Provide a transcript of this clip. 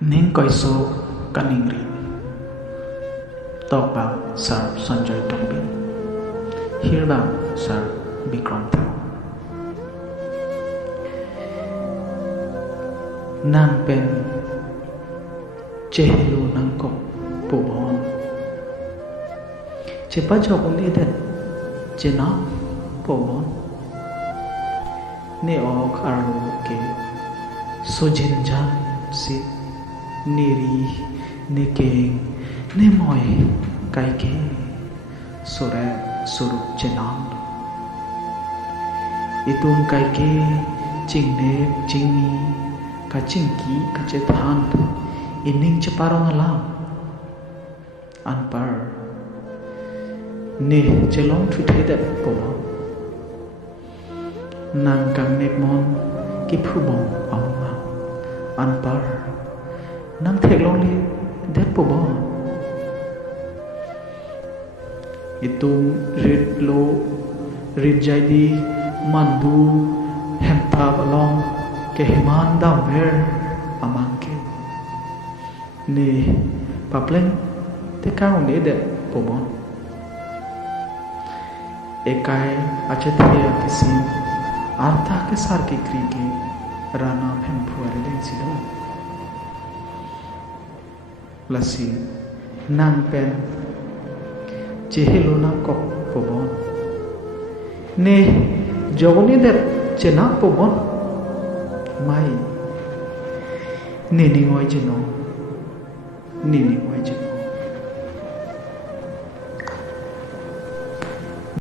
Ning Koiso Kaningri Talk about Sir Sanjay Tongbi. Hear about Sir Bikram Thao. Nang pen Chehlu nang kop Pubon Chepa chokun idet Chenam Pubon Ne ok aru ke Sojinjan si Niri Nikeng Nemoy Kaike Sore Surup Chenam Itung Kaike Chingnep Chingni Kachingki Kachethan Ining Chaparong Alam Anpar Ne Chelong Twithedet Po Nang Kang Nepmon Kipubong Auma Anpar Nang Theklong Li Det Po Bo Itung Rid Lo Rid Jaidi Mandu Hemtab Along Ke Himan Damver Amangke Ne Papleng Te Kang Ne Det Po Bon Ekai Achetheya Kisim Artha Ke Sarki Krike Rana Hempuare Den Sido Lasi Nang Pen Chehiluna Kok Po Bon Ne Jogoni Det Chena Po Bon Mai Nini Ngoi Jino Nini Ngoi Jino